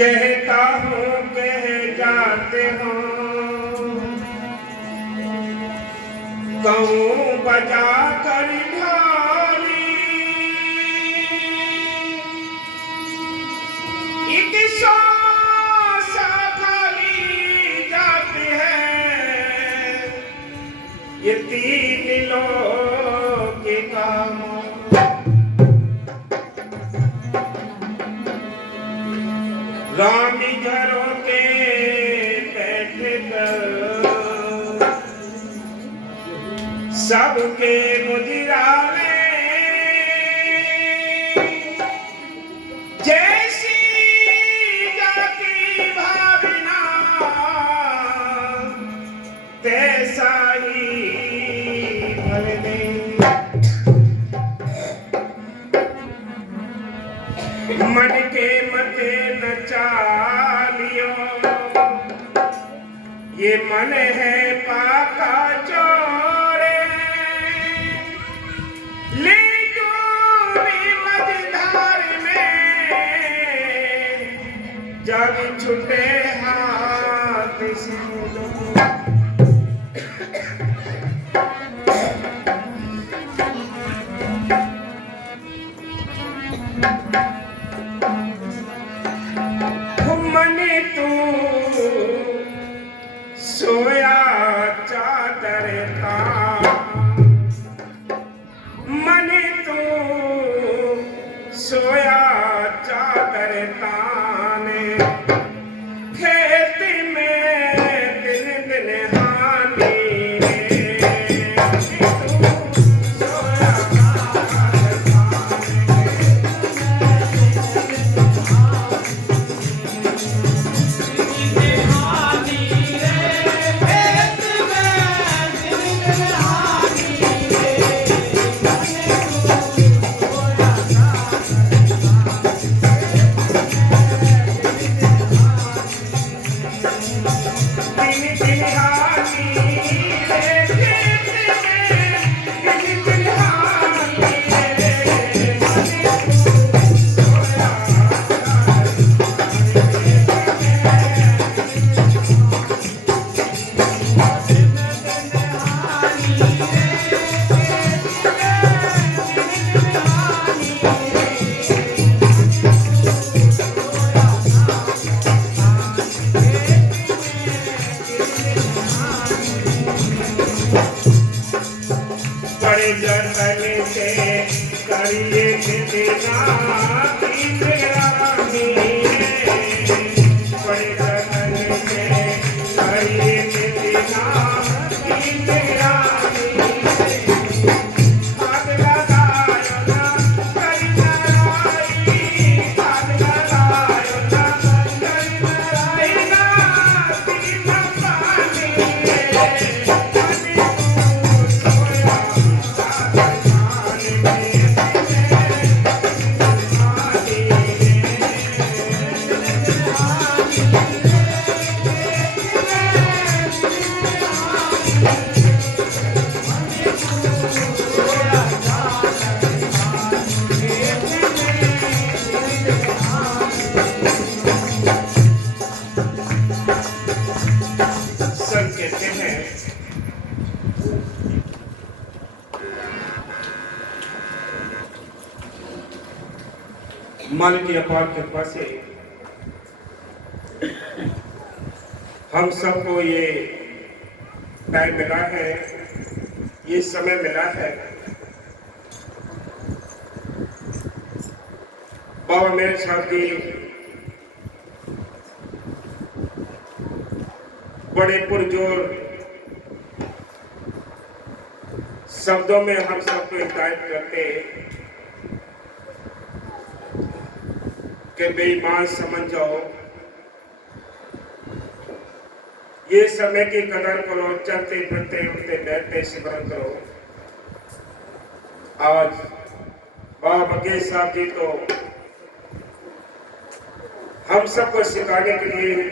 कहता हूँ कह जाते हो, कहूँ बजा कर ढाली, एक सांस खाली जाती है, ये तीन लोग के काम। रामी घरों के बैठे कर सबके मुदिराले, जैसी जाति भावना तैसा ही भर दे। मन के मते नचा लियो, ये मन है पाका चोरे, ले डूबी मझधार में, जब छूटे हाथ से सोया चादर तान, मन तू सोया चादर तान, खेत में दिन दिन हानि जतन से करिए कितना रानी, बड़े जतन से करिए कितना रानी, हाथ लगायो ना करी नाराई, हाथ लगायो ना करी नाराई ना, तीन पानी मालिक की अपार कृपा से हम सबको ये टाइम मिला है, ये समय मिला है। बाबा मेरे साहब की बड़े पुरजोर शब्दों में हम सबको हिदायत करते कि बेईमान समझ जाओ, ये समय की कदर करो, चलते फिरते उठते बैठते सिमरन करो। आज बाबा बघेल साहब जी तो हम सबको सिखाने के लिए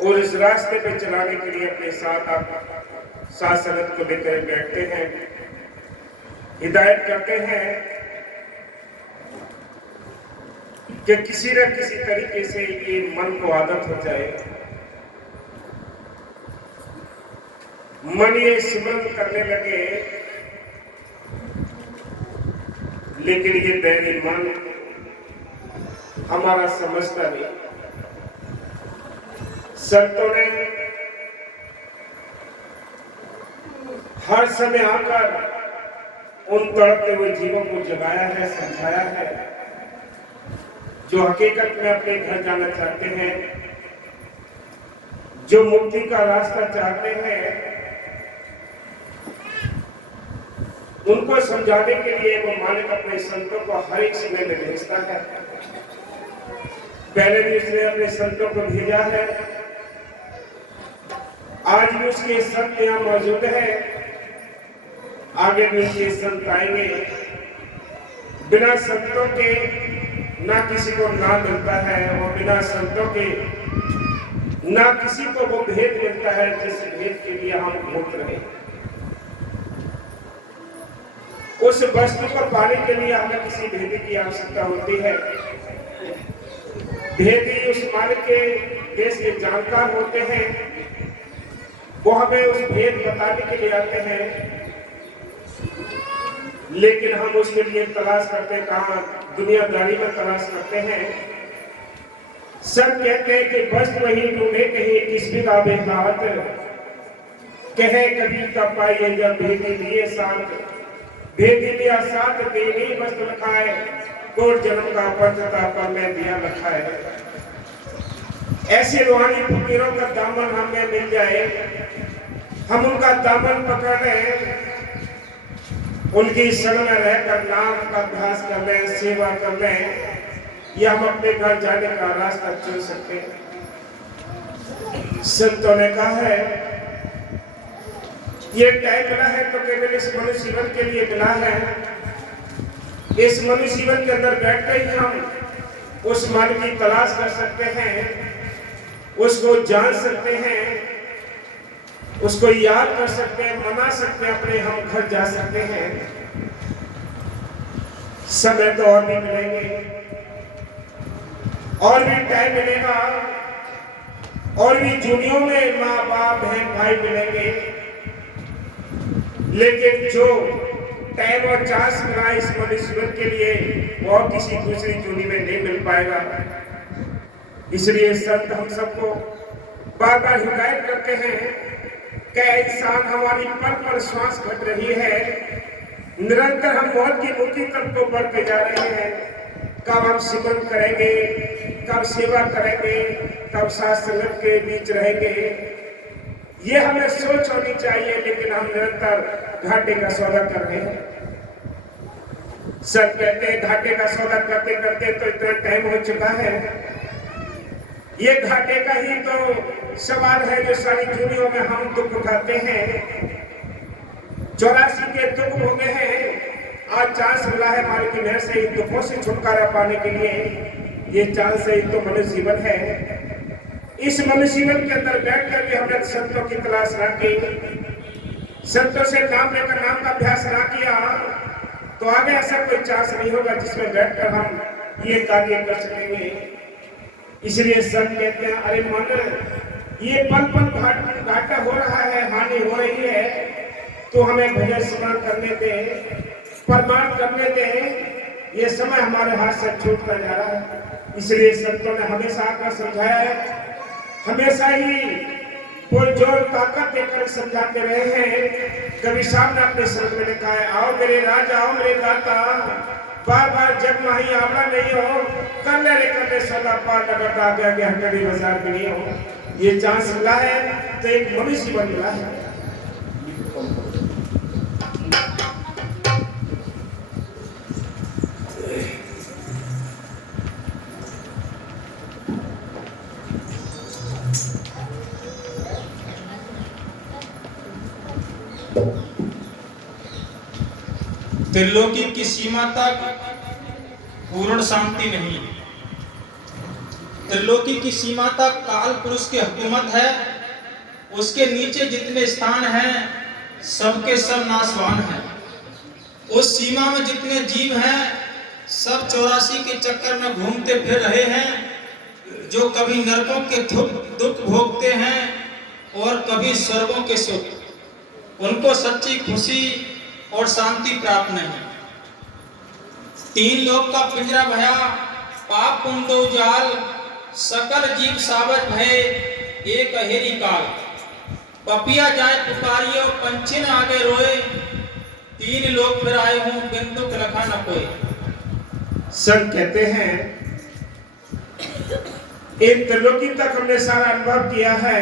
और इस रास्ते पे चलाने के लिए अपने साथ आप साथ संगत को लेकर बैठते हैं, हिदायत करते हैं। कि किसी न किसी तरीके से ये मन को आदत हो जाए, मन ये सिमरन करने लगे, लेकिन ये दैनी मन हमारा समझता नहीं। संतों ने हर समय आकर उन तड़पते हुए जीवों को जगाया है, समझाया है, जो हकीकत में अपने घर जाना चाहते हैं, जो मुक्ति का रास्ता चाहते हैं, उनको समझाने के लिए वो मालिक अपने संतों को हर एक समय में भेजता है। पहले भी उसने अपने संतों को भेजा है, आज भी उसके संत यहाँ मौजूद है, आगे भी उसके संत आएंगे। बिना संतों के ना किसी को नाम मिलता है, और बिना संतों के ना किसी को वो भेद मिलता है जिस भेद के लिए हम ढूंढ रहे हैं। उस वस्तु को पाने के लिए हमें किसी भेदी की आवश्यकता होती है। भेदी उस मालिक के देश के जानकार होते हैं, वो हमें उस भेद बताने के लिए आते हैं, लेकिन हम उसके लिए तलाश करते कहाँ? दुनियादारी में तलाश करते हैं। सब कहते हैं कि वस्तु वहीं ढूंढे कहीं किस भी दावे हाथ, कहे कभी तब पाइए जब भेदी लिए साथ, भेदी लिया साथ देनी वस्तु रखा है, कोट जन्म का पंचता पर मैं दिया रखा है। ऐसे रूहानी फकीरों का दामन हमें मिल जाए, हम उनका दामन पकड़ लें, उनकी शरण में रहकर नाम का अभ्यास कर लें, सेवा कर लें, या हम अपने घर जाने का रास्ता चुन सकते हैं। संतों ने कहा है ये टाइम मिला है तो केवल इस मनुष्य जीवन के लिए मिला है। इस मनुष्य जीवन के अंदर बैठकर ही हम उस मन की तलाश कर सकते हैं, उसको जान सकते हैं, उसको याद कर सकते हैं, मना सकते हैं, अपने हम घर जा सकते हैं। समय तो और भी मिलेंगे, और भी टाइम मिलेगा, और भी दुनिया में माँ बाप बहन भाई मिलेंगे, लेकिन जो टाइम और चांस मिला इस मनुष्य जीवन के लिए वो किसी दूसरी जूनी में नहीं मिल पाएगा। इसलिए संत हम सबको बार बार हिदायत करते हैं कि इंसान हमारी पल पर श्वास घट रही है, निरंतर हम मौत की मुक्ति तक को बढ़ते जा रहे हैं। कब हम सिमरन करेंगे, कब सेवा करेंगे, कब साथ संगत के बीच रहेंगे, ये हमें सोच होनी चाहिए, लेकिन हम निरंतर घाटे का सौदा कर रहे हैं। सब कहते हैं घाटे का सौदा करते करते तो इतना टाइम हो चुका है। ये घाटे का ही तो सवाल है जो सारी दुनिया में हम दुख उठाते हैं। 84 के दुख हो गए हैं, आज चांस मिला है मालिक की मेहर से इन दुखों से छुटकारा पाने के लिए। ये चांस है, तो मनुष्य जीवन है। इस मनुष्य जीवन के अंदर बैठकर भी हमने संतों की तलाश ना की, संतों से नाम लेकर नाम का अभ्यास ना किया, तो आगे ऐसा कोई चांस नहीं होगा जिसमें बैठकर हम ये कार्य कर सकेंगे। इसलिए संत कहते हैं अरे मन ये पल पल घाटा हो रहा है, हानि हो रही है, तो हमें भजन स्मरण करने दे, प्रमाण करने दे, ये समय हमारे हाथ से छूटता जा रहा है। इसलिए संतों ने हमेशा आकर समझाया है, हमेशा ही पुरजोर ताकत देकर समझाते रहे हैं। कभी साहब ने अपने शब्द में लिखा है, आओ मेरे राजा, आओ मेरे दाता, बार बार जब माही आवड़ा नहीं हो, कर ले सदा पार लगता आगे आगे हटड़ी बाजार में नहीं हो। ये चांस मिला है तो एक मनुष्य जीवन मिला है। त्रिलोकी की सीमा तक पूर्ण शांति नहीं, त्रिलोकी की सीमा तक काल पुरुष की हुकूमत है। उसके नीचे जितने स्थान हैं सबके सब नाशवान हैं। उस सीमा में जितने जीव हैं सब 84 के चक्कर में घूमते फिर रहे हैं, जो कभी नरकों के दुख भोगते हैं और कभी स्वर्गों के सुख। उनको सच्ची खुशी और शांति प्राप्त नहीं। 3 लोक का पिंजरा भया, पाप पुण्य दो जाल, सकल जीव सावज भय, एक अहेरी काल। पपिया जाए पुकारियो, पंछी न आगे रोए, 3 लोग फिर आए हूं, बिन दुख रखा न कोई। संत कहते हैं एक त्रिलोकी तक हमने सारा अनुभव किया है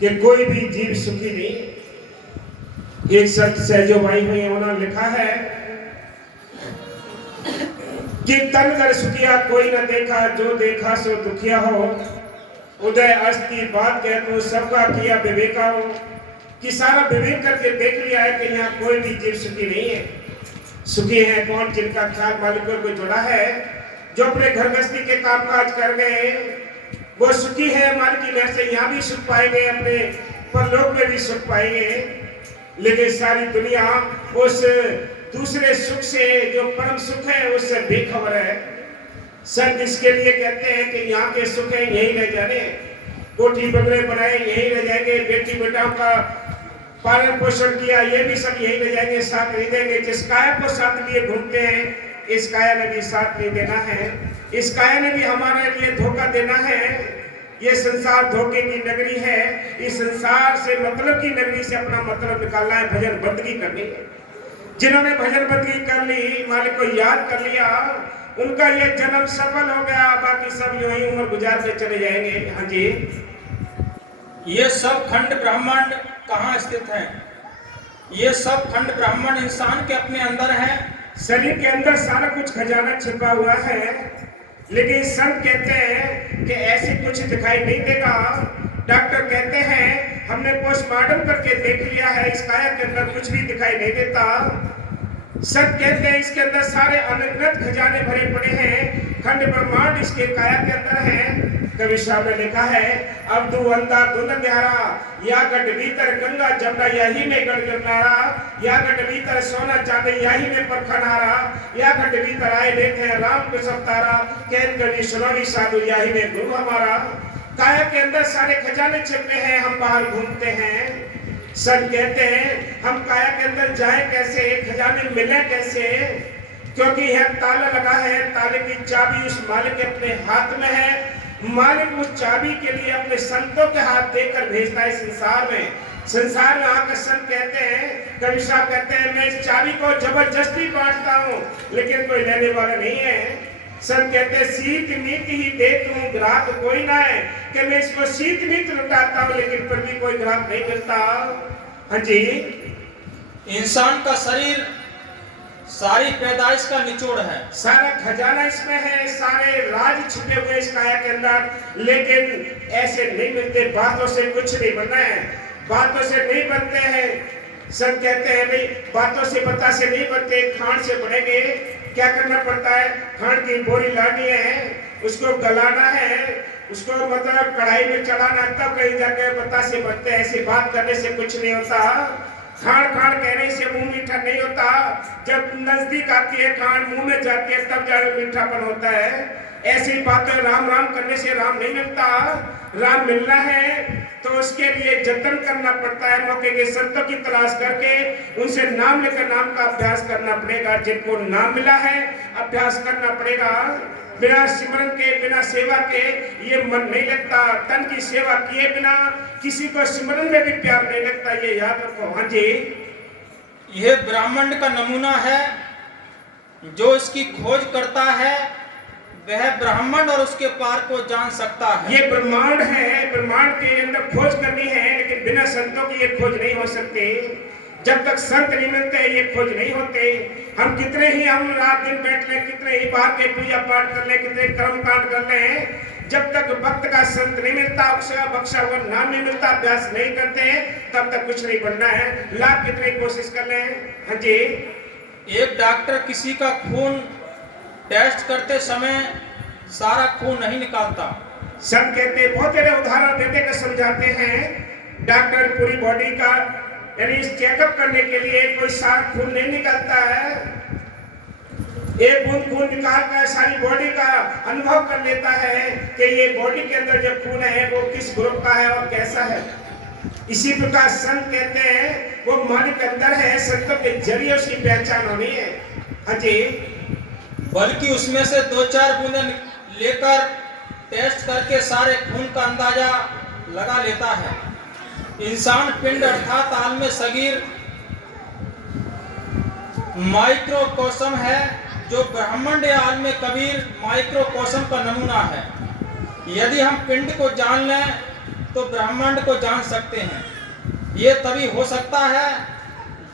कि कोई भी जीव सुखी नहीं। एक संत सहजो भाई हुई उन्होंने लिखा है कि तन कर सुखिया कोई न देखा, जो देखा सो दुखिया हो। उदय अस्थि बात कह तो सबका किया विवेका हो, कि सारा विवेक करके देख लिया है कि यहाँ कोई भी जीव सुखी नहीं है। सुखी है कौन? जिनका ख्याल मालिकों को जुड़ा है, जो अपने घर गृहस्थी के कामकाज कर गए, वो सुखी है। मालिक की मेहर से यहाँ भी सुख पाएंगे, अपने परलोक में भी सुख पाएंगे। लेकिन सारी दुनिया उस दूसरे सुख से, जो परम सुख है, उससे बेखबर है। संत इसके लिए कहते हैं कि यहाँ के सुख है यही रह जाने, कोठी बंगले बनाए यही रह जाएंगे, बेटी बेटाओं का पालन पोषण किया ये भी सब यही रह जाएंगे, साथ नहीं देंगे। जिस काया को साथ लिए घूमते हैं, इस काया ने भी साथ नहीं देना है। इस काया ने भी हमारे लिए धोखा देना है। ये संसार धोखे की नगरी है। इस संसार से मतलब की नगरी से अपना मतलब निकालना है, भजन बंदगी करनी है। जिन्होंने भजन बंदगी कर ली, मालिक को याद कर लिया, उनका ये जन्म सफल हो गया। बाकी सब यूं ही उम्र गुजार के चले जाएंगे। हाँ जी, ये सब खंड ब्रह्मांड कहाँ स्थित है? ये सब खंड ब्रह्मांड इंसान के अपने अंदर है। शरीर के अंदर सारा कुछ खजाना छिपा हुआ है। लेकिन संत कहते हैं कि ऐसे कुछ दिखाई नहीं देगा। डॉक्टर कहते हैं हमने पोस्टमार्टम करके देख लिया है, इस काया के अंदर कुछ भी दिखाई नहीं देता। संत कहते हैं इसके अंदर सारे अनगिनत खजाने भरे पड़े हैं। खंड ब्रह्मांड इसके काया के अंदर है। कवि साहब ने लिखा है अब दू अंधा धुन न्यारा, या गढ़ भीतर गंगा जमुना यही में गढ़ गरनारा, या गढ़ भीतर सोना चांदी यही में परखनारा, या गढ़ भीतर आए लेते हैं राम को सप्तारा, कहन कवि सुनावी साधु यही में गुरु हमारा। काया के अंदर सारे खजाने छिपे हैं, हम बाहर घूमते हैं। संत कहते हैं हम काया के अंदर जाएं कैसे, खजाने मिले कैसे? क्योंकि यह ताला लगा है, ताले की चाबी उस मालिक के अपने हाथ में है। मालिक उस चाबी के लिए अपने संतों के हाथ देकर भेजता है संसार में। संसार में आकर संत कहते हैं, कवि साहब कहते हैं मैं इस चाबी को जबरदस्ती बांटता हूँ, लेकिन कोई लेने वाला नहीं है। संत कहते हैं शीत नीति ही दे तू, ग्राहक कोई ना है, कि मैं इसको शीत नीति लुटाता हूँ, लेकिन फिर भी कोई ग्राहक नहीं मिलता। हाँ जी, इंसान का शरीर सारी पैदाइश का निचोड़ है। सारा खजाना इसमें है, सारे राज छिपे हुए इस काया के अंदर। लेकिन ऐसे नहीं मिलते, बातों से कुछ नहीं बनना है, बातों से नहीं बनते हैं। संत कहते हैं नहीं, बातों से पता से नहीं बनते, खांड से बनेंगे। क्या करना पड़ता है? खांड की बोरी लानी है, उसको गलाना है, उसको मतलब कढ़ाई में चढ़ाना, तब कहीं जाके पता से बनते हैं। ऐसी बात करने से कुछ नहीं होता। खाड़ खाड़ कहने से मुंह मीठा नहीं होता। जब नजदीक आती है खाड़, मुंह में जाती है, तब जाकर मीठापन होता है। ऐसी बातें राम राम करने से राम नहीं मिलता। राम मिलना है तो उसके लिए जतन करना पड़ता है। मौके के संतों की तलाश करके उनसे नाम लेकर नाम का अभ्यास करना पड़ेगा। जिनको नाम मिला है अभ्यास करना पड़ेगा। बिना सिमरन के, बिना सेवा के ये मन नहीं लगता। तन की सेवा किए बिना किसी को सिमरन में भी प्यार नहीं लगता, ये याद रखो। हाँ जी, यह ब्राह्मण का नमूना है। जो इसकी खोज करता है वह ब्राह्मण और उसके पार को जान सकता है। ये ब्रह्मांड है, ब्रह्मांड के अंदर खोज करनी है, लेकिन बिना संतों की ये खोज नहीं हो सकती। जब तक संत नहीं मिलते ये खोज नहीं होते। हम कितने ही हम रात दिन बैठ लें, कितने ही बार के पूजा पाठ कर लें, कितने कर्म कांड कर लें, जब तक भक्त का संत नहीं मिलता, उसका बख्शा हुआ नाम नहीं मिलता, अभ्यास नहीं करते तब तक कुछ नहीं बनना है। लाख कितनी कोशिश कर लें। हाँ जी, एक डॉक्टर किसी का खून टेस्ट करते समय सारा खून नहीं निकालता। सब कहते बहुत सारे उदाहरण देते कर समझाते हैं। डॉक्टर पूरी बॉडी का यानी चेकअप करने के लिए कोई सारा खून नहीं निकालता है। एक बूंद खून निकाल कर सारी बॉडी का अनुभव कर लेता है कि ये बॉडी के अंदर जो खून है वो किस ग्रुप का है और कैसा है। इसी प्रकार संत कहते हैं वो मन के अंदर है, संतों के जरिए उसकी पहचान होनी है। हाँ जी, बल्कि उसमें से 2-4 बूंदें लेकर टेस्ट करके सारे खून का अंदाजा लगा लेता है। इंसान पिंड अर्थात आलम सगीर माइक्रोकोसम है, जो ब्रह्मांड या आलम कबीर माइक्रोकोसम का नमूना है। यदि हम पिंड को जान लें तो ब्रह्मांड को जान सकते हैं। ये तभी हो सकता है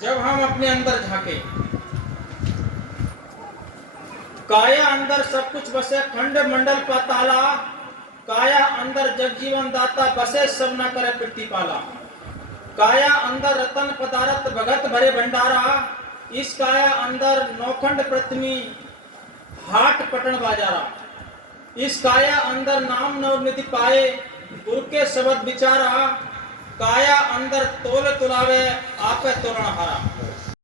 जब हम अपने अंदर झांकें। काया अंदर सब कुछ बसे खंड मंडल पाताला, काया अंदर जगजीवन दाता बसे सब न करे पिट्टी पाला। काया अंदर रतन पदारथ भगत भरे भंडारा, इस काया अंदर नौखंड प्रथमी हाट पटन बाजारा। इस काया अंदर नाम नवनिधि पाए गुरु के शब्द विचारा, काया अंदर तोल तुलावे आपे तोरण हारा।